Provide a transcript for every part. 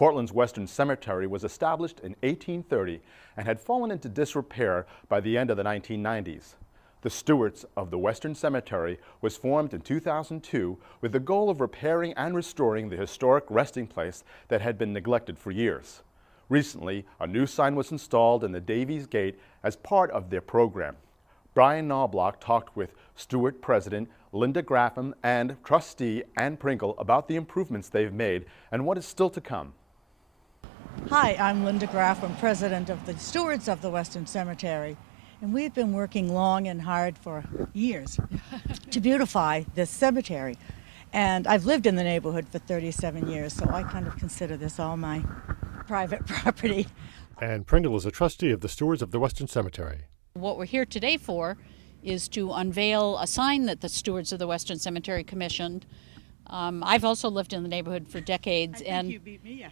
Portland's Western Cemetery was established in 1830 and had fallen into disrepair by the end of the 1990s. The Stewards of the Western Cemetery was formed in 2002 with the goal of repairing and restoring the historic resting place that had been neglected for years. Recently, a new sign was installed in the Davies Gate as part of their program. Brian Knobloch talked with Stewart President Linda Graffam and Trustee Ann Pringle about the improvements they've made and what is still to come. Hi, I'm Linda Graffam, President of the Stewards of the Western Cemetery, and we've been working long and hard for years to beautify this cemetery. And I've lived in the neighborhood for 37 years, so I kind of consider this all my private property. Ann Pringle is a trustee of the Stewards of the Western Cemetery. What we're here today for is to unveil a sign that the Stewards of the Western Cemetery commissioned. I've also lived in the neighborhood for decades, and you beat me.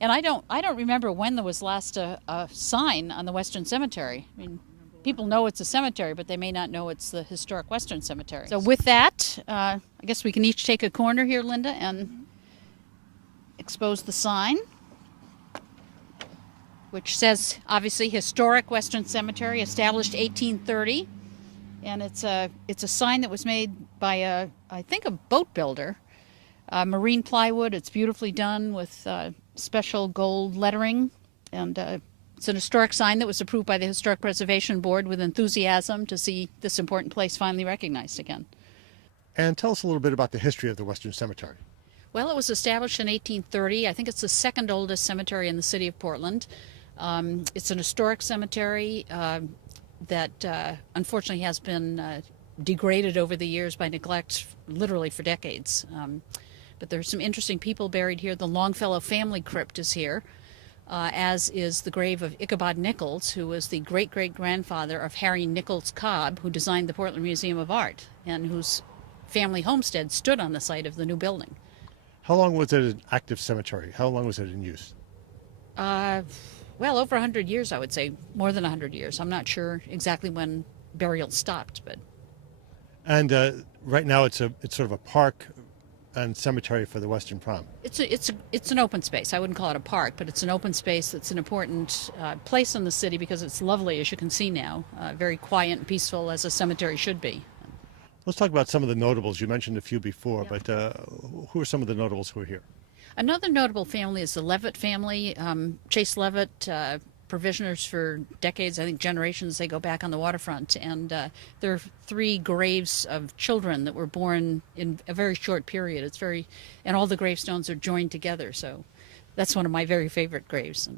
and I don't remember when there was last a sign on the Western Cemetery. I mean, people know it's a cemetery, but they may not know it's the historic Western Cemetery. So with that, I guess we can each take a corner here, Linda, and expose the sign, which says, obviously, Historic Western Cemetery, established 1830. And it's a sign that was made by, I think, a boat builder, marine plywood. It's beautifully done with special gold lettering. And it's an historic sign that was approved by the Historic Preservation Board with enthusiasm to see this important place finally recognized again. And tell us a little bit about the history of the Western Cemetery. Well, it was established in 1830. I think it's the second oldest cemetery in the city of Portland. It's an historic cemetery that unfortunately has been degraded over the years by neglect, literally for decades. But there's some interesting people buried here. The Longfellow family crypt is here, as is the grave of Ichabod Nichols, who was the great-great-grandfather of Harry Nichols Cobb, who designed the Portland Museum of Art, and whose family homestead stood on the site of the new building. How long was it an active cemetery? How long was it in use? Well, over 100 years, I would say, more than 100 years. I'm not sure exactly when burial stopped, but. And right now, it's sort of a park and cemetery for the Western Prom. It's an open space. I wouldn't call it a park, but it's an open space that's an important place in the city because it's lovely, as you can see now, very quiet and peaceful, as a cemetery should be. Let's talk about some of the notables. You mentioned a few before, yeah. But who are some of the notables who are here? Another notable family is the Levitt family. Chase Levitt, provisioners for decades, I think generations, they go back on the waterfront. And there are 3 graves of children that were born in a very short period. And all the gravestones are joined together. So that's one of my very favorite graves.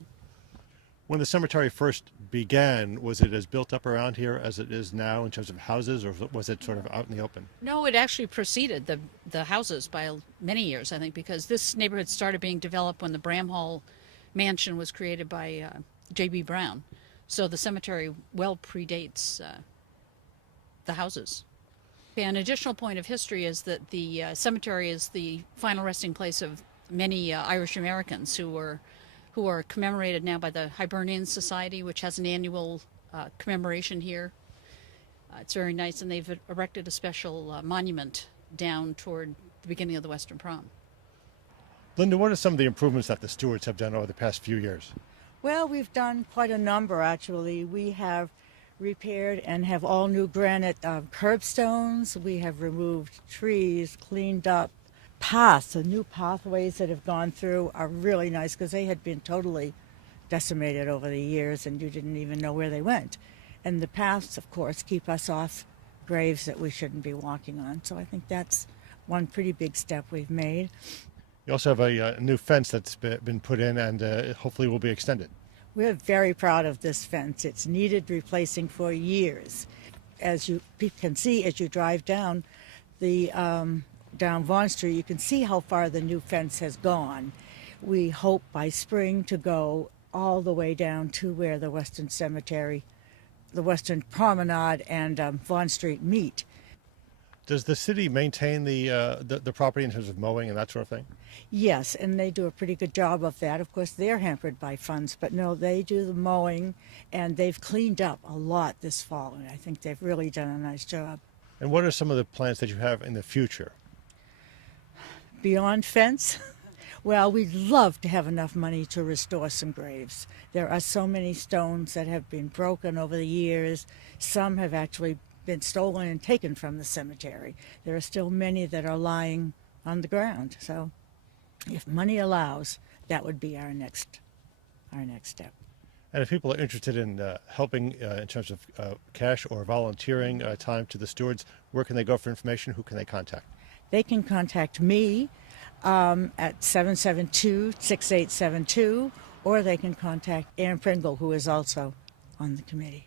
When the cemetery first began, was it as built up around here as it is now in terms of houses, or was it sort of out in the open? No, it actually preceded the houses by many years, I think, because this neighborhood started being developed when the Bramhall mansion was created by J.B. Brown. So the cemetery well predates the houses. An additional point of history is that the cemetery is the final resting place of many Irish Americans who are commemorated now by the Hibernian Society, which has an annual commemoration here. It's very nice, and they've erected a special monument down toward the beginning of the Western Prom. Linda, what are some of the improvements that the Stewards have done over the past few years? Well, we've done quite a number, actually. We have repaired and have all new granite curbstones. We have removed trees, cleaned up paths. The new pathways that have gone through are really nice because they had been totally decimated over the years and you didn't even know where they went. And the paths, of course, keep us off graves that we shouldn't be walking on. So I think that's one pretty big step we've made. You also have a new fence that's been put in and hopefully will be extended. We're very proud of this fence. It's needed replacing for years. As you can see as you drive down down Vaughn Street, you can see how far the new fence has gone. We hope by spring to go all the way down to where the Western Cemetery, the Western Promenade, and Vaughn Street meet. Does the city maintain the property in terms of mowing and that sort of thing? Yes, and they do a pretty good job of that. Of course, they're hampered by funds, but no, they do the mowing, and they've cleaned up a lot this fall, and I think they've really done a nice job. And what are some of the plans that you have in the future? Beyond fence? Well, we'd love to have enough money to restore some graves. There are so many stones that have been broken over the years. Some have actually been stolen and taken from the cemetery. There are still many that are lying on the ground. So if money allows, that would be our next step. And if people are interested in helping in terms of cash or volunteering time to the Stewards, where can they go for information? Who can they contact? They can contact me at 772-6872, or they can contact Ann Pringle, who is also on the committee.